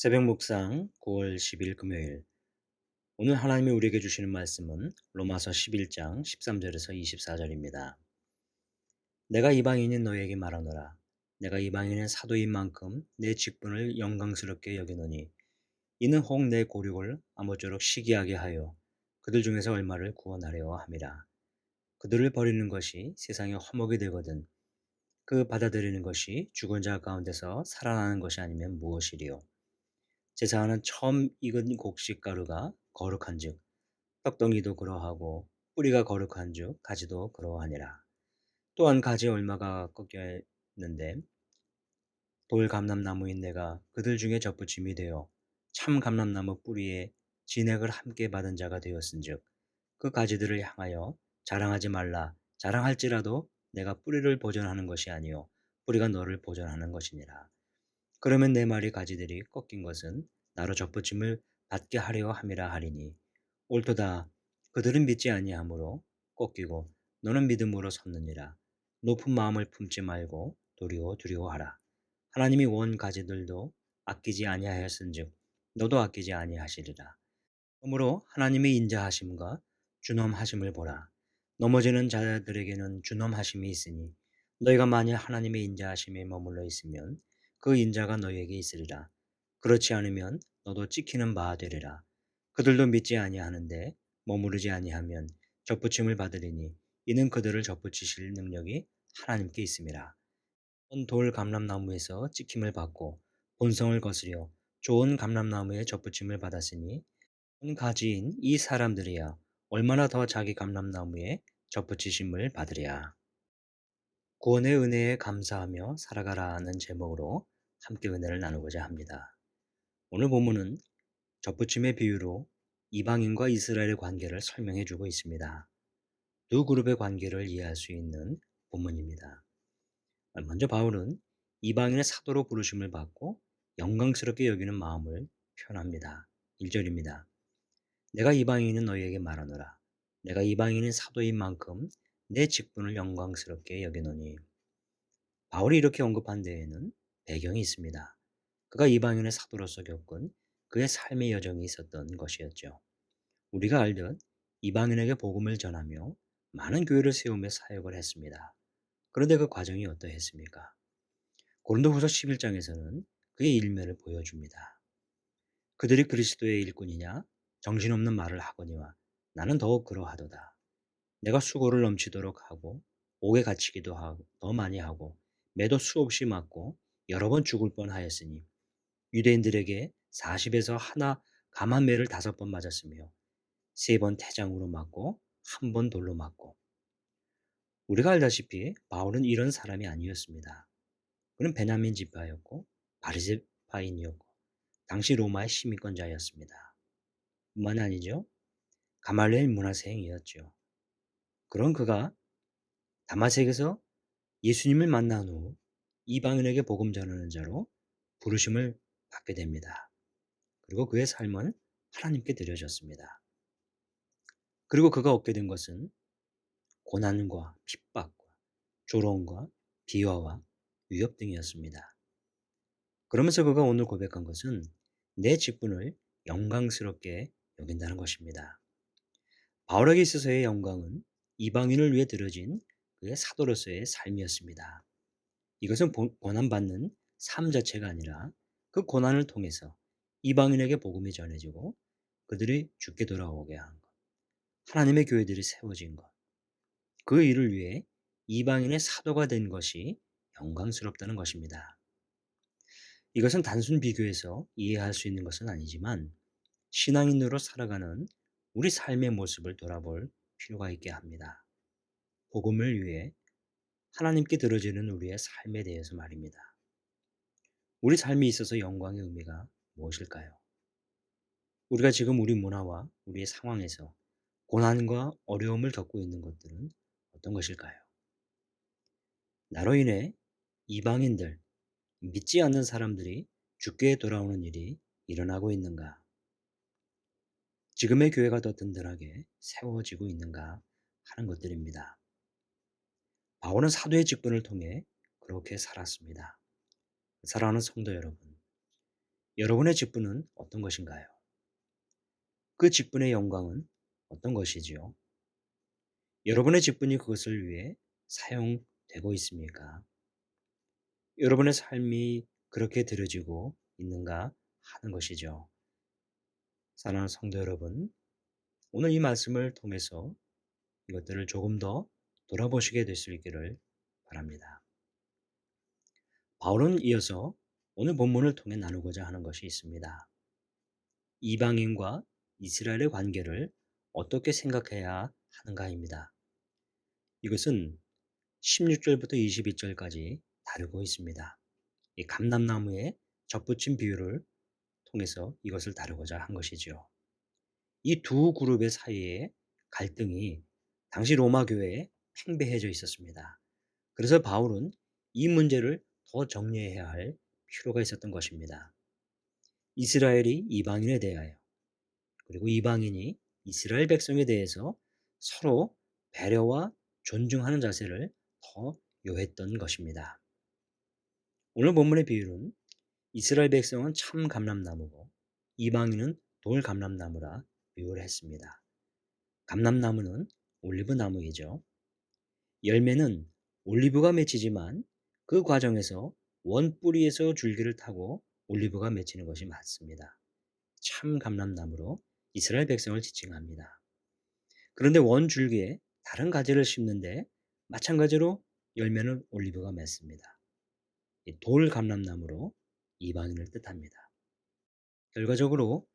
새벽 묵상 9월 10일 금요일. 오늘 하나님이 우리에게 주시는 말씀은 로마서 11장 13절에서 24절입니다. 내가 이방인인 너희에게 말하노라. 내가 이방인의 사도인 만큼 내 직분을 영광스럽게 여기노니 이는 혹 내 고륙을 아무쪼록 시기하게 하여 그들 중에서 얼마를 구원하려 함이라. 그들을 버리는 것이 세상에 화목이 되거든 그 받아들이는 것이 죽은 자 가운데서 살아나는 것이 아니면 무엇이리요. 제사하는 처음 익은 곡식 가루가 거룩한즉 떡덩이도 그러하고 뿌리가 거룩한즉 가지도 그러하니라. 또한 가지 얼마가 꺾여 있는데 돌 감람나무인 내가 그들 중에 접붙임이 되어 참 감람나무 뿌리에 진액을 함께 받은 자가 되었은즉 그 가지들을 향하여 자랑하지 말라. 자랑할지라도 내가 뿌리를 보존하는 것이 아니요 뿌리가 너를 보존하는 것이니라. 그러면 내 말이 가지들이 꺾인 것은 나로 접붙임을 받게 하려 함이라 하리니 옳도다. 그들은 믿지 아니하므로 꺾이고 너는 믿음으로 섰느니라. 높은 마음을 품지 말고 도리어 두려워하라. 하나님이 원 가지들도 아끼지 아니하였은즉 너도 아끼지 아니하시리라. 그러므로 하나님의 인자하심과 준엄하심을 보라. 넘어지는 자들에게는 준엄하심이 있으니 너희가 만일 하나님의 인자하심에 머물러 있으면 그 인자가 너희에게 있으리라. 그렇지 않으면 너도 찍히는 바 되리라. 그들도 믿지 아니하는데 머무르지 아니하면 접붙임을 받으리니 이는 그들을 접붙이실 능력이 하나님께 있음이라. 돌 감람나무에서 찍힘을 받고 본성을 거스려 좋은 감람나무에 접붙임을 받았으니 한 가지인 이 사람들이야 얼마나 더 자기 감람나무에 접붙이심을 받으랴. 구원의 은혜에 감사하며 살아가라는 제목으로 함께 은혜를 나누고자 합니다. 오늘 본문은 접붙임의 비유로 이방인과 이스라엘의 관계를 설명해 주고 있습니다. 두 그룹의 관계를 이해할 수 있는 본문입니다. 먼저 바울은 이방인의 사도로 부르심을 받고 영광스럽게 여기는 마음을 표현합니다. 1절입니다. 내가 이방인은 너희에게 말하노라. 내가 이방인인 사도인 만큼 내 직분을 영광스럽게 여기노니. 바울이 이렇게 언급한 데에는 배경이 있습니다. 그가 이방인의 사도로서 겪은 그의 삶의 여정이 있었던 것이었죠. 우리가 알듯 이방인에게 복음을 전하며 많은 교회를 세우며 사역을 했습니다. 그런데 그 과정이 어떠했습니까? 고린도후서 11장에서는 그의 일면을 보여줍니다. 그들이 그리스도의 일꾼이냐 정신없는 말을 하거니와 나는 더욱 그러하도다. 내가 수고를 넘치도록 하고 옥에 갇히기도 하고 더 많이 하고 매도 수없이 맞고 여러 번 죽을 뻔하였으니 유대인들에게 40에서 하나 감한 매를 5번 맞았으며 3번 태장으로 맞고 1번 돌로 맞고. 우리가 알다시피 바울은 이런 사람이 아니었습니다. 그는 베냐민 지파였고 바리새파인이었고 당시 로마의 시민권자였습니다. 뿐만 아니죠. 가말리엘 문화생이었죠. 그런 그가 다마색에서 예수님을 만난 후 이방인에게 복음 전하는 자로 부르심을 받게 됩니다. 그리고 그의 삶은 하나님께 드려졌습니다. 그리고 그가 얻게 된 것은 고난과 핍박과 조롱과 비화와 위협 등이었습니다. 그러면서 그가 오늘 고백한 것은 내 직분을 영광스럽게 여긴다는 것입니다. 바울에게 있어서의 영광은 이방인을 위해 드려진 그의 사도로서의 삶이었습니다. 이것은 고난받는 삶 자체가 아니라 그 고난을 통해서 이방인에게 복음이 전해지고 그들이 죽게 돌아오게 한 것, 하나님의 교회들이 세워진 것, 그 일을 위해 이방인의 사도가 된 것이 영광스럽다는 것입니다. 이것은 단순 비교해서 이해할 수 있는 것은 아니지만 신앙인으로 살아가는 우리 삶의 모습을 돌아볼 필요가 있게 합니다. 복음을 위해 하나님께 드려지는 우리의 삶에 대해서 말입니다. 우리 삶에 있어서 영광의 의미가 무엇일까요? 우리가 지금 우리 문화와 우리의 상황에서 고난과 어려움을 겪고 있는 것들은 어떤 것일까요? 나로 인해 이방인들, 믿지 않는 사람들이 죽게 돌아오는 일이 일어나고 있는가? 지금의 교회가 더 든든하게 세워지고 있는가 하는 것들입니다. 바울은 사도의 직분을 통해 그렇게 살았습니다. 사랑하는 성도 여러분, 여러분의 직분은 어떤 것인가요? 그 직분의 영광은 어떤 것이지요? 여러분의 직분이 그것을 위해 사용되고 있습니까? 여러분의 삶이 그렇게 드려지고 있는가 하는 것이죠. 사랑하는 성도 여러분, 오늘 이 말씀을 통해서 이것들을 조금 더 돌아보시게 될 수 있기를 바랍니다. 바울은 이어서 오늘 본문을 통해 나누고자 하는 것이 있습니다. 이방인과 이스라엘의 관계를 어떻게 생각해야 하는가입니다. 이것은 16절부터 22절까지 다루고 있습니다. 이 감람나무에 접붙인 비유를 통해서 이것을 다루고자 한 것이죠. 이 두 그룹의 사이에 갈등이 당시 로마 교회에 팽배해져 있었습니다. 그래서 바울은 이 문제를 더 정리해야 할 필요가 있었던 것입니다. 이스라엘이 이방인에 대하여 그리고 이방인이 이스라엘 백성에 대해서 서로 배려와 존중하는 자세를 더 요했던 것입니다. 오늘 본문의 비유는 이스라엘 백성은 참 감람나무고 이방인은 돌 감람나무라 비유를 했습니다. 감람나무는 올리브 나무이죠. 열매는 올리브가 맺히지만 그 과정에서 원 뿌리에서 줄기를 타고 올리브가 맺히는 것이 맞습니다. 참 감람나무로 이스라엘 백성을 지칭합니다. 그런데 원 줄기에 다른 가지를 심는데 마찬가지로 열매는 올리브가 맺습니다. 돌 감람나무로 이방인을 뜻합니다. 결과적으로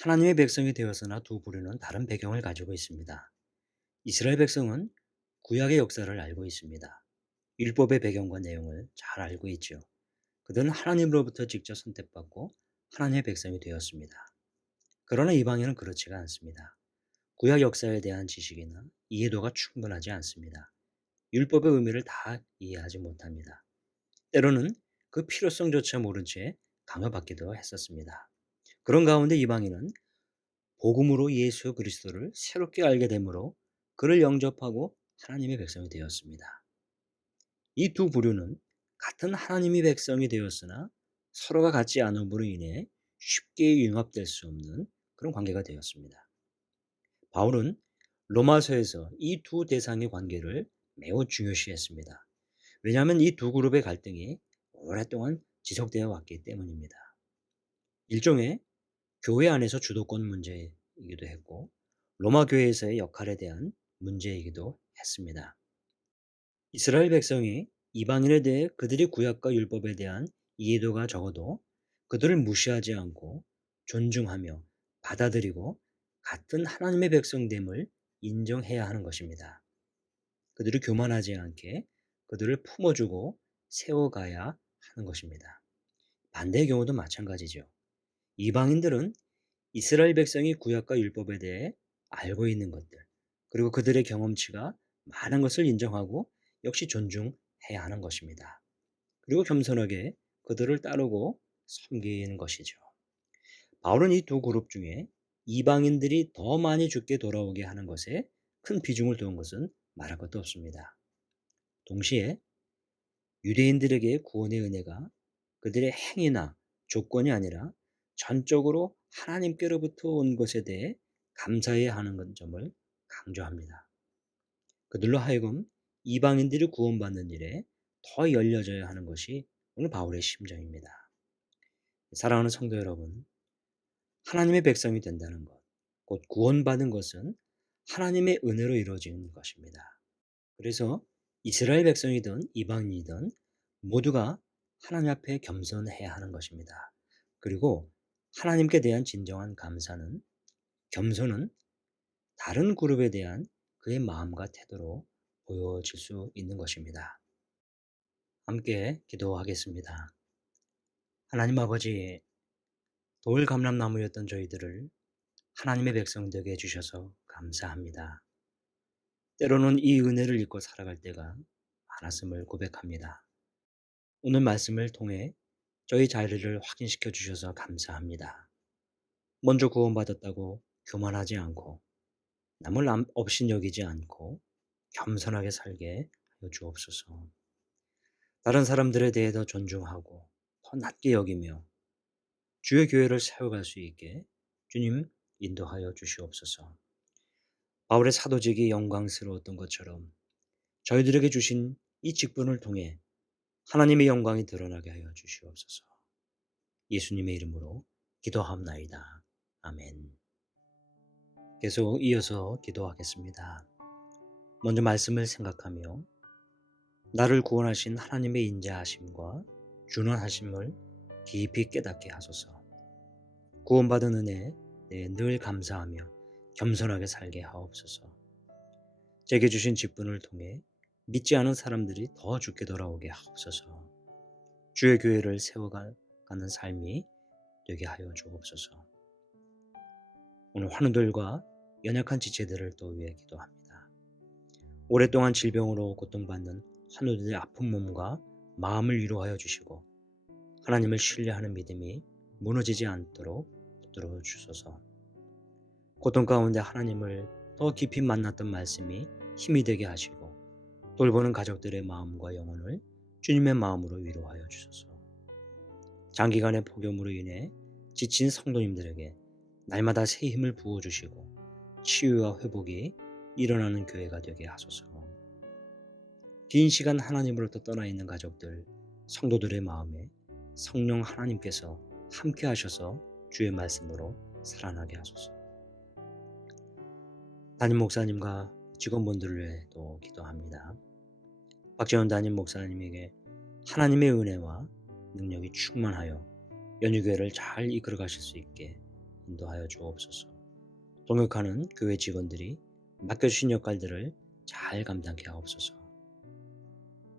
하나님의 백성이 되어서나 두 부류는 다른 배경을 가지고 있습니다. 이스라엘 백성은 구약의 역사를 알고 있습니다. 율법의 배경과 내용을 잘 알고 있죠. 그들은 하나님으로부터 직접 선택받고 하나님의 백성이 되었습니다. 그러나 이방인은 그렇지가 않습니다. 구약 역사에 대한 지식이나 이해도가 충분하지 않습니다. 율법의 의미를 다 이해하지 못합니다. 때로는 그 필요성조차 모른 채 강요받기도 했었습니다. 그런 가운데 이방인은 복음으로 예수 그리스도를 새롭게 알게 되므로 그를 영접하고 하나님의 백성이 되었습니다. 이 두 부류는 같은 하나님의 백성이 되었으나 서로가 같지 않음으로 인해 쉽게 융합될 수 없는 그런 관계가 되었습니다. 바울은 로마서에서 이 두 대상의 관계를 매우 중요시했습니다. 왜냐하면 이 두 그룹의 갈등이 오랫동안 지속되어 왔기 때문입니다. 일종의 교회 안에서 주도권 문제이기도 했고 로마 교회에서의 역할에 대한 문제이기도 했습니다. 이스라엘 백성이 이방인에 대해 그들의 구약과 율법에 대한 이해도가 적어도 그들을 무시하지 않고 존중하며 받아들이고 같은 하나님의 백성됨을 인정해야 하는 것입니다. 그들을 교만하지 않게 그들을 품어주고 세워가야 하는 것입니다. 반대의 경우도 마찬가지죠. 이방인들은 이스라엘 백성이 구약과 율법에 대해 알고 있는 것들, 그리고 그들의 경험치가 많은 것을 인정하고 역시 존중해야 하는 것입니다. 그리고 겸손하게 그들을 따르고 섬기는 것이죠. 바울은 이 두 그룹 중에 이방인들이 더 많이 죽게 돌아오게 하는 것에 큰 비중을 두은 것은 말할 것도 없습니다. 동시에 유대인들에게 구원의 은혜가 그들의 행위나 조건이 아니라 전적으로 하나님께로부터 온 것에 대해 감사해야 하는 점을 강조합니다. 그들로 하여금 이방인들이 구원받는 일에 더 열려져야 하는 것이 오늘 바울의 심정입니다. 사랑하는 성도 여러분, 하나님의 백성이 된다는 것, 곧 구원받은 것은 하나님의 은혜로 이루어지는 것입니다. 그래서 이스라엘 백성이든 이방인이든 모두가 하나님 앞에 겸손해야 하는 것입니다. 그리고 하나님께 대한 진정한 감사는 겸손은 다른 그룹에 대한 그의 마음과 태도로 보여질 수 있는 것입니다. 함께 기도하겠습니다. 하나님 아버지, 돌 감람나무였던 저희들을 하나님의 백성 되게 해주셔서 감사합니다. 때로는 이 은혜를 잊고 살아갈 때가 많았음을 고백합니다. 오늘 말씀을 통해 저희 자리를 확인시켜 주셔서 감사합니다. 먼저 구원받았다고 교만하지 않고 남을 업신여기지 않고 겸손하게 살게 하여 주옵소서. 다른 사람들에 대해 더 존중하고 더 낮게 여기며 주의 교회를 세워갈 수 있게 주님 인도하여 주시옵소서. 바울의 사도직이 영광스러웠던 것처럼 저희들에게 주신 이 직분을 통해 하나님의 영광이 드러나게 하여 주시옵소서. 예수님의 이름으로 기도하옵나이다. 아멘. 계속 이어서 기도하겠습니다. 먼저 말씀을 생각하며 나를 구원하신 하나님의 인자하심과 준원하심을 깊이 깨닫게 하소서. 구원받은 은혜에 늘 감사하며 겸손하게 살게 하옵소서. 제게 주신 직분을 통해 믿지 않은 사람들이 더 주께 돌아오게 하옵소서. 주의 교회를 세워가는 삶이 되게 하여 주옵소서. 오늘 환우들과 연약한 지체들을 또 위해 기도합니다. 오랫동안 질병으로 고통받는 환우들의 아픈 몸과 마음을 위로하여 주시고 하나님을 신뢰하는 믿음이 무너지지 않도록 붙들어 주소서. 고통 가운데 하나님을 더 깊이 만났던 말씀이 힘이 되게 하시고 돌보는 가족들의 마음과 영혼을 주님의 마음으로 위로하여 주소서. 장기간의 폭염으로 인해 지친 성도님들에게 날마다 새 힘을 부어주시고 치유와 회복이 일어나는 교회가 되게 하소서. 긴 시간 하나님으로부터 떠나 있는 가족들, 성도들의 마음에 성령 하나님께서 함께 하셔서 주의 말씀으로 살아나게 하소서. 담임 목사님과 직원분들을 위해 또 기도합니다. 박재원 담임 목사님에게 하나님의 은혜와 능력이 충만하여 연유교회를 잘 이끌어 가실 수 있게 인도하여 주옵소서. 동역하는 교회 직원들이 맡겨주신 역할들을 잘 감당케 하옵소서.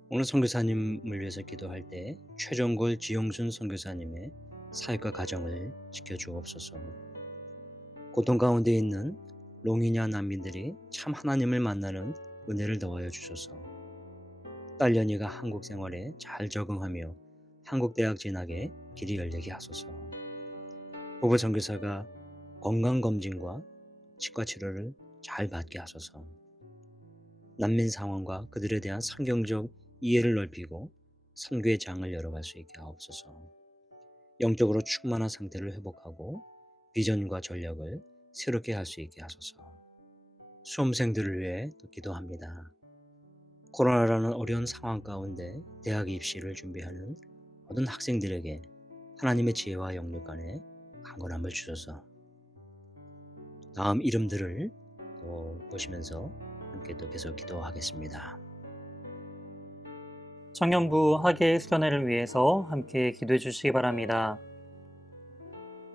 오늘 선교사님을 위해서 기도할 때 최정골 지영순 선교사님의 사역과 가정을 지켜주옵소서. 고통 가운데 있는 롱이냐 난민들이 참 하나님을 만나는 은혜를 더하여 주소서. 딸 연희가 한국 생활에 잘 적응하며 한국 대학 진학에 길이 열리게 하소서. 부부 선교사가 건강검진과 치과 치료를 잘 받게 하소서. 난민 상황과 그들에 대한 성경적 이해를 넓히고 선교의 장을 열어갈 수 있게 하옵소서. 영적으로 충만한 상태를 회복하고 비전과 전략을 새롭게 할 수 있게 하소서. 수험생들을 위해 또 기도합니다. 코로나라는 어려운 상황 가운데 대학 입시를 준비하는 모든 학생들에게 하나님의 지혜와 영역 안에 강건함을 주소서. 다음 이름들을 또 보시면서 함께 또 계속 기도하겠습니다. 청년부 학예 수련회를 위해서 함께 기도해 주시기 바랍니다.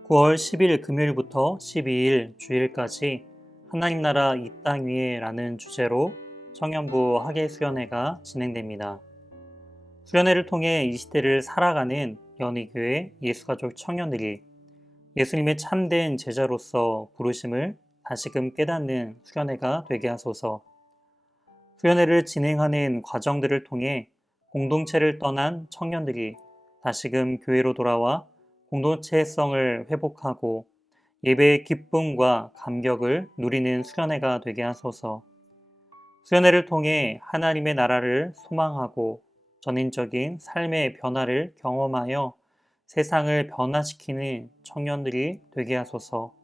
9월 10일 금요일부터 12일 주일까지 하나님 나라 이 땅 위에 라는 주제로 청년부 학예 수련회가 진행됩니다. 수련회를 통해 이 시대를 살아가는 연희교회 예수가족 청년들이 예수님의 참된 제자로서 부르심을 다시금 깨닫는 수련회가 되게 하소서. 수련회를 진행하는 과정들을 통해 공동체를 떠난 청년들이 다시금 교회로 돌아와 공동체성을 회복하고 예배의 기쁨과 감격을 누리는 수련회가 되게 하소서. 수련회를 통해 하나님의 나라를 소망하고 전인적인 삶의 변화를 경험하여 세상을 변화시키는 청년들이 되게 하소서.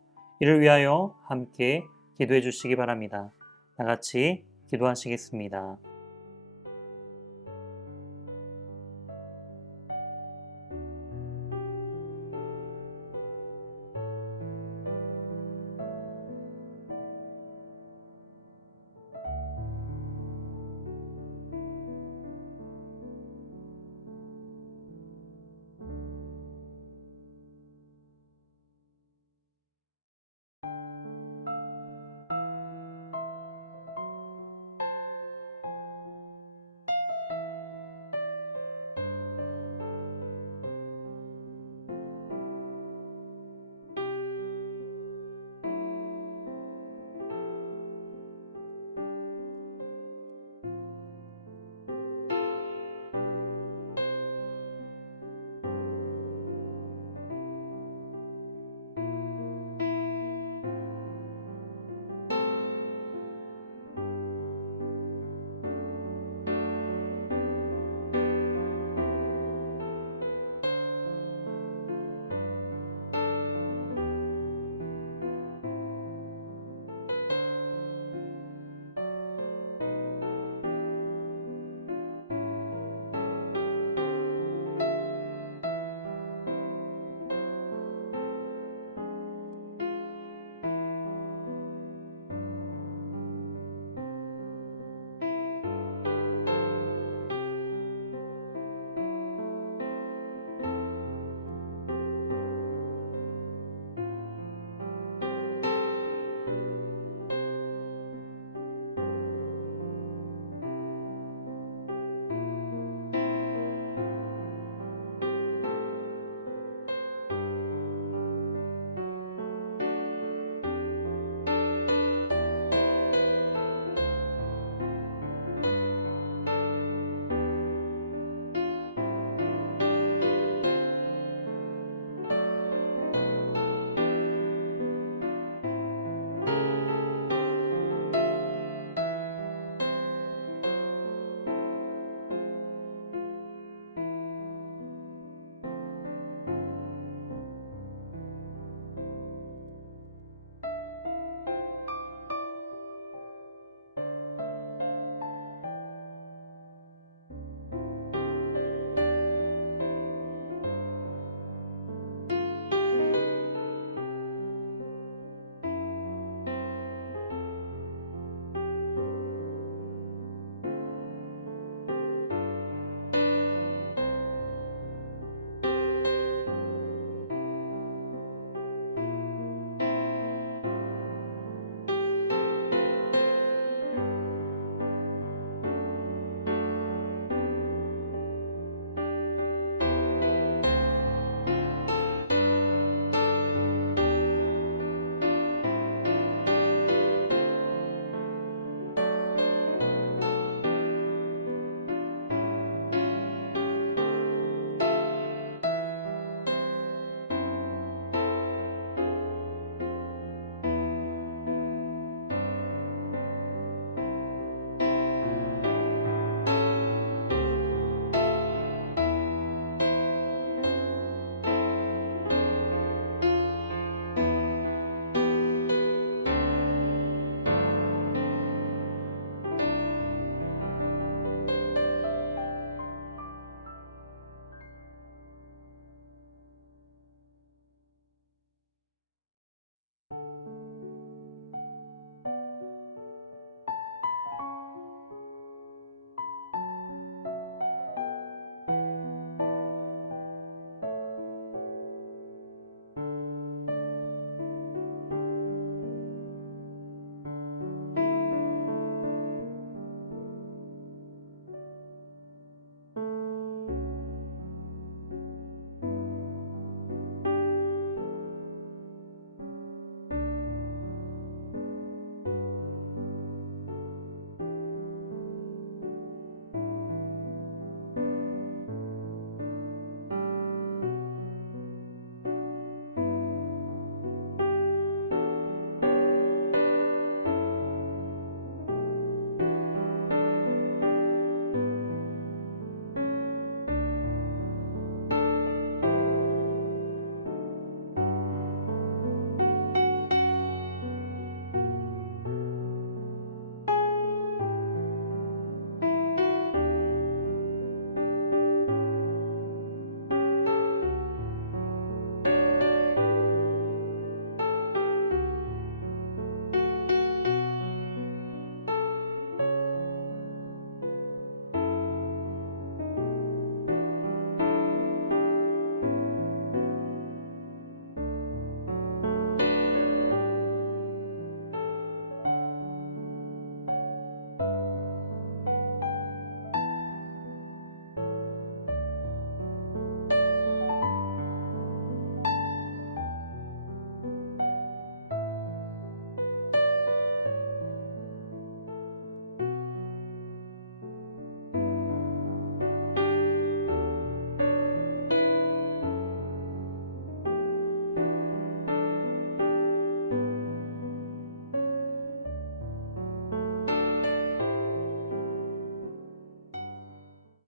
이를 위하여 함께 기도해 주시기 바랍니다. 다 같이 기도하시겠습니다.